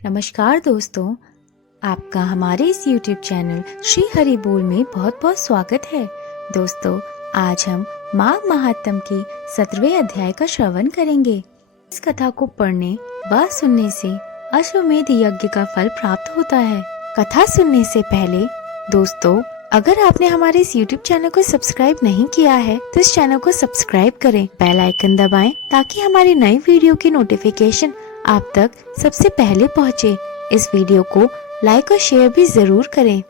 नमस्कार दोस्तों, आपका हमारे इस YouTube चैनल श्री हरि बोल में बहुत बहुत स्वागत है। दोस्तों, आज हम माघ महात्म की 17वें अध्याय का श्रवण करेंगे। इस कथा को पढ़ने व सुनने से अश्वमेध यज्ञ का फल प्राप्त होता है। कथा सुनने से पहले दोस्तों, अगर आपने हमारे इस YouTube चैनल को सब्सक्राइब नहीं किया है तो इस चैनल को सब्सक्राइब करें, बेल आइकन दबाएं ताकि हमारी नई वीडियो की नोटिफिकेशन आप तक सबसे पहले पहुंचे। इस वीडियो को लाइक और शेयर भी जरूर करें।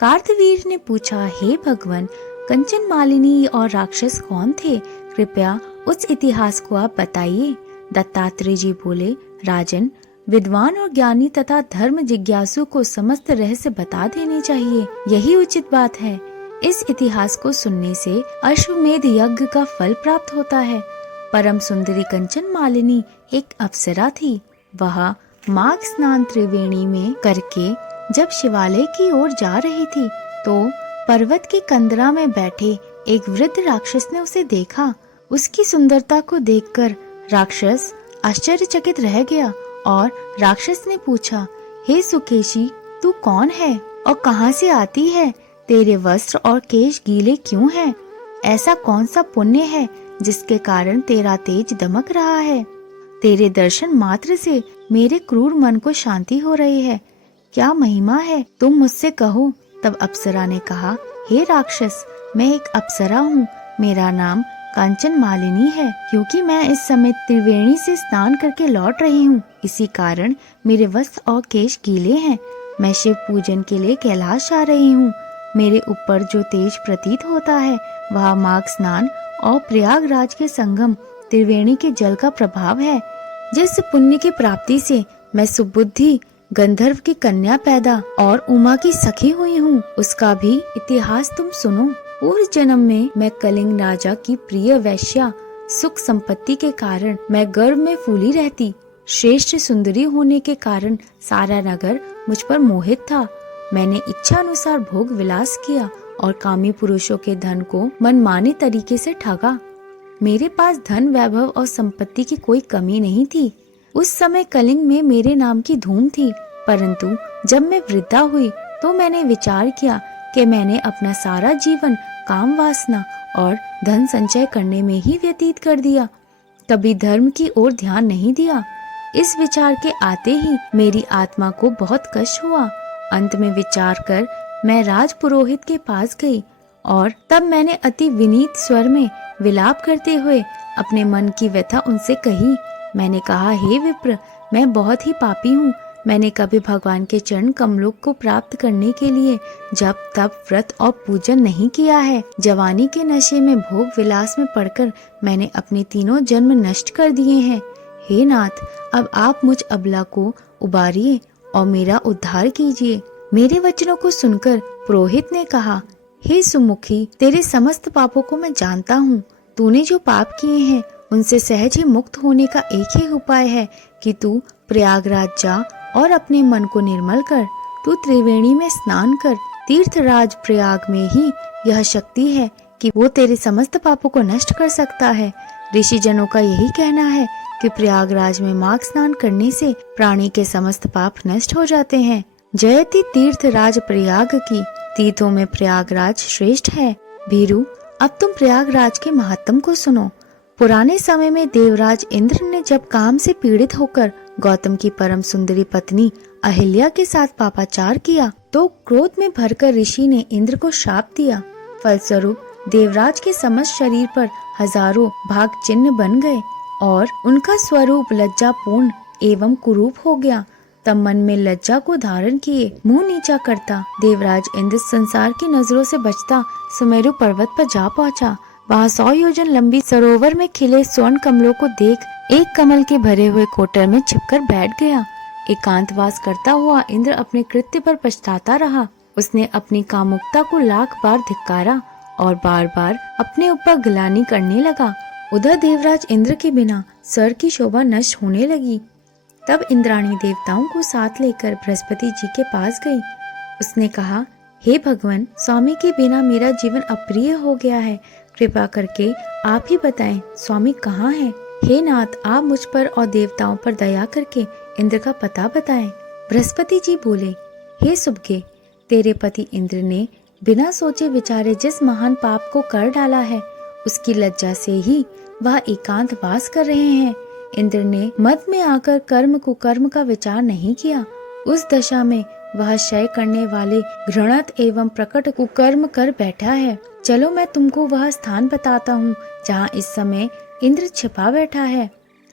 कार्तवीर ने पूछा, हे भगवान, कंचन मालिनी और राक्षस कौन थे? कृपया उस इतिहास को आप बताइए। दत्तात्रेय जी बोले, राजन, विद्वान और ज्ञानी तथा धर्म जिज्ञासु को समस्त रहस्य बता देने चाहिए, यही उचित बात है। इस इतिहास को सुनने से अश्वमेध यज्ञ का फल प्राप्त होता है। परम सुंदरी कंचन मालिनी एक अप्सरा थी। वह माघ स्नान त्रिवेणी में करके जब शिवालय की ओर जा रही थी तो पर्वत की कंदरा में बैठे एक वृद्ध राक्षस ने उसे देखा। उसकी सुंदरता को देखकर राक्षस आश्चर्यचकित रह गया और राक्षस ने पूछा, हे सुकेशी, तू कौन है और कहाँ से आती है? तेरे वस्त्र और केश गीले क्यों हैं? ऐसा कौन सा पुण्य है जिसके कारण तेरा तेज दमक रहा है? तेरे दर्शन मात्र से मेरे क्रूर मन को शांति हो रही है। क्या महिमा है, तुम मुझसे कहो। तब अप्सरा ने कहा, हे राक्षस, मैं एक अप्सरा हूँ। मेरा नाम कांचन मालिनी है। क्योंकि मैं इस समय त्रिवेणी से स्नान करके लौट रही हूँ, इसी कारण मेरे वस्त्र और केश गीले हैं। मैं शिव पूजन के लिए कैलाश आ रही हूँ। मेरे ऊपर जो तेज प्रतीत होता है वह माघ स्नान और प्रयागराज के संगम त्रिवेणी के जल का प्रभाव है। जिस पुण्य की प्राप्ति से मैं सुबुद्धि गंधर्व की कन्या पैदा और उमा की सखी हुई हूँ, उसका भी इतिहास तुम सुनो। पूर्व जन्म में मैं कलिंग राजा की प्रिय वैश्या, सुख संपत्ति के कारण मैं गर्व में फूली रहती। श्रेष्ठ सुंदरी होने के कारण सारा नगर मुझ पर मोहित था। मैंने इच्छा अनुसार भोग विलास किया और कामी पुरुषों के धन को मनमाने तरीके से ठगा। मेरे पास धन, वैभव और संपत्ति की कोई कमी नहीं थी। उस समय कलिंग में मेरे नाम की धूम थी, परंतु जब मैं वृद्धा हुई तो मैंने विचार किया कि मैंने अपना सारा जीवन काम वासना और धन संचय करने में ही व्यतीत कर दिया, कभी धर्म की ओर ध्यान नहीं दिया। इस विचार के आते ही मेरी आत्मा को बहुत कष्ट हुआ। अंत में विचार कर मैं राज पुरोहित के पास गई और तब मैंने अति विनीत स्वर में विलाप करते हुए अपने मन की व्यथा उनसे कही। मैंने कहा, हे विप्र, मैं बहुत ही पापी हूँ। मैंने कभी भगवान के चरण कमलों को प्राप्त करने के लिए जब तब व्रत और पूजन नहीं किया है। जवानी के नशे में भोग विलास में पड़कर मैंने अपने तीनों जन्म नष्ट कर दिए हैं। हे नाथ, अब आप मुझ अबला को उबारिए और मेरा उद्धार कीजिए। मेरे वचनों को सुनकर पुरोहित ने कहा, हे सुमुखी, तेरे समस्त पापों को मैं जानता हूँ। तूने जो पाप किए हैं उनसे सहज ही मुक्त होने का एक ही उपाय है कि तू प्रयागराज जा और अपने मन को निर्मल कर। तू त्रिवेणी में स्नान कर। तीर्थराज प्रयाग में ही यह शक्ति है कि वो तेरे समस्त पापों को नष्ट कर सकता है। ऋषि जनों का यही कहना है कि प्रयागराज में माघ स्नान करने से प्राणी के समस्त पाप नष्ट हो जाते हैं। जयति तीर्थराज प्रयाग की, तीर्थों में प्रयागराज श्रेष्ठ है। भीरू, अब तुम प्रयागराज के महात्म को सुनो। पुराने समय में देवराज इंद्र ने जब काम से पीड़ित होकर गौतम की परम सुंदरी पत्नी अहिल्या के साथ पापाचार किया तो क्रोध में भरकर ऋषि ने इंद्र को श्राप दिया। फलस्वरूप देवराज के समस्त शरीर पर हजारों भाग चिन्ह बन गए और उनका स्वरूप लज्जापूर्ण एवं कुरूप हो गया। तब मन में लज्जा को धारण किए मुंह नीचा करता देवराज इंद्र संसार की नजरों से बचता सुमेरु पर्वत पर जा पहुंचा। वहां 100 योजन लंबी सरोवर में खिले स्वर्ण कमलों को देख एक कमल के भरे हुए कोटर में छिपकर बैठ गया। एकांतवास करता हुआ इंद्र अपने कृत्य पर पछताता रहा। उसने अपनी कामुकता को लाख बार धिक्कारा और बार बार अपने ऊपर गिलानी करने लगा। उधर देवराज इंद्र के बिना स्वर की शोभा नष्ट होने लगी। तब इंद्राणी देवताओं को साथ लेकर बृहस्पति जी के पास गई। उसने कहा, हे भगवान, स्वामी के बिना मेरा जीवन अप्रिय हो गया है। कृपा करके आप ही बताएं, स्वामी कहाँ हैं? हे नाथ, आप मुझ पर और देवताओं पर दया करके इंद्र का पता बताएं। बृहस्पति जी बोले, हे सुबके, तेरे पति इंद्र ने बिना सोचे विचारे जिस महान पाप को कर डाला है, उसकी लज्जा से ही वह एकांतवास कर रहे हैं। इंद्र ने मद में आकर कर्म कुकर्म का विचार नहीं किया। उस दशा में वह क्षय करने वाले घृणत एवं प्रकट कुकर्म कर बैठा है। चलो मैं तुमको वह स्थान बताता हूँ जहाँ इस समय इंद्र छिपा बैठा है।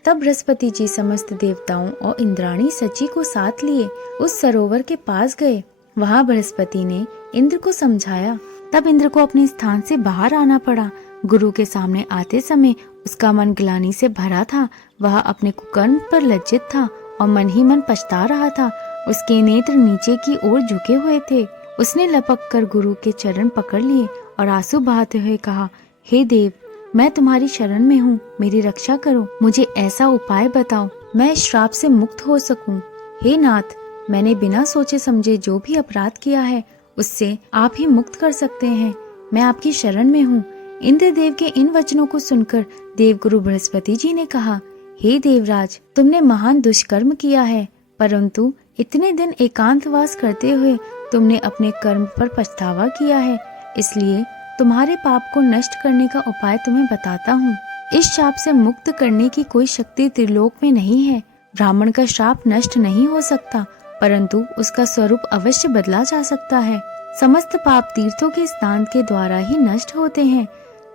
तब बृहस्पति जी समस्त देवताओं और इंद्राणी सची को साथ लिए उस सरोवर के पास गए। वहाँ बृहस्पति ने इंद्र को समझाया। तब इंद्र को अपने स्थान से बाहर आना पड़ा। गुरु के सामने आते समय उसका मन ग्लानि से भरा था। वह अपने कुकर्म पर लज्जित था और मन ही मन पछता रहा था। उसके नेत्र नीचे की ओर झुके हुए थे। उसने लपक कर गुरु के चरण पकड़ लिए और आंसू बहाते हुए कहा, हे देव, मैं तुम्हारी शरण में हूँ, मेरी रक्षा करो। मुझे ऐसा उपाय बताओ मैं इस श्राप से मुक्त हो सकूं। हे नाथ, मैंने बिना सोचे समझे जो भी अपराध किया है उससे आप ही मुक्त कर सकते हैं। मैं आपकी शरण में हूँ। इंद्रदेव के इन वचनों को सुनकर देवगुरु बृहस्पति जी ने कहा, हे देवराज, तुमने महान दुष्कर्म किया है, परंतु इतने दिन एकांतवास करते हुए तुमने अपने कर्म पर पछतावा किया है। इसलिए तुम्हारे पाप को नष्ट करने का उपाय तुम्हें बताता हूँ। इस शाप से मुक्त करने की कोई शक्ति त्रिलोक में नहीं है। ब्राह्मण का श्राप नष्ट नहीं हो सकता, परंतु उसका स्वरूप अवश्य बदला जा सकता है। समस्त पाप तीर्थों के स्नान के द्वारा ही नष्ट होते हैं।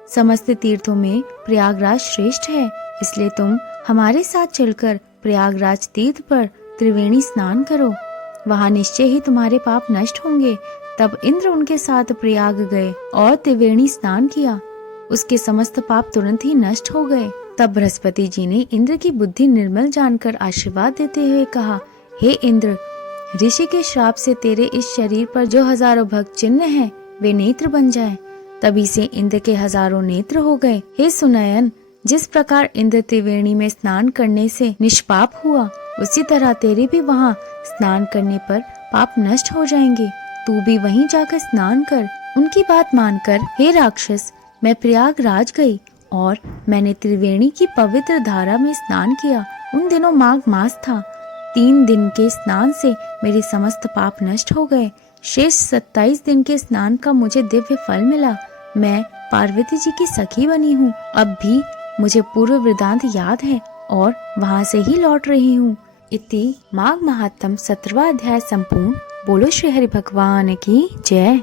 समस्त तीर्थों में प्रयागराज श्रेष्ठ है, इसलिए तुम हमारे साथ चलकर प्रयागराज तीर्थ पर त्रिवेणी स्नान करो। वहाँ निश्चय ही तुम्हारे पाप नष्ट होंगे। तब इंद्र उनके साथ प्रयाग गए और त्रिवेणी स्नान किया। उसके समस्त पाप तुरंत ही नष्ट हो गए। तब बृहस्पति जी ने इंद्र की बुद्धि निर्मल जानकर आशीर्वाद देते हुए कहा, हे इंद्र, ऋषि के श्राप से तेरे इस शरीर पर जो हजारों भक्त चिन्ह हैं, वे नेत्र बन जाएं। तभी से इंद्र के हजारों नेत्र हो गए। हे सुनयन, जिस प्रकार इंद्र त्रिवेणी में स्नान करने से निष्पाप हुआ, उसी तरह तेरे भी वहाँ स्नान करने पर पाप नष्ट हो जाएंगे। तू भी वहीं जाकर स्नान कर। उनकी बात मानकर हे राक्षस, मैं प्रयागराज गई और मैंने त्रिवेणी की पवित्र धारा में स्नान किया। उन दिनों माघ मास था। 3 दिन के स्नान से मेरे समस्त पाप नष्ट हो गए। शेष 27 दिन के स्नान का मुझे दिव्य फल मिला। मैं पार्वती जी की सखी बनी हूँ। अब भी मुझे पूर्व वृतांत याद है और वहाँ से ही लौट रही हूँ। इति माघ महात्म 17वां अध्याय संपूर्ण। बोलो श्री हरि भगवान की जय।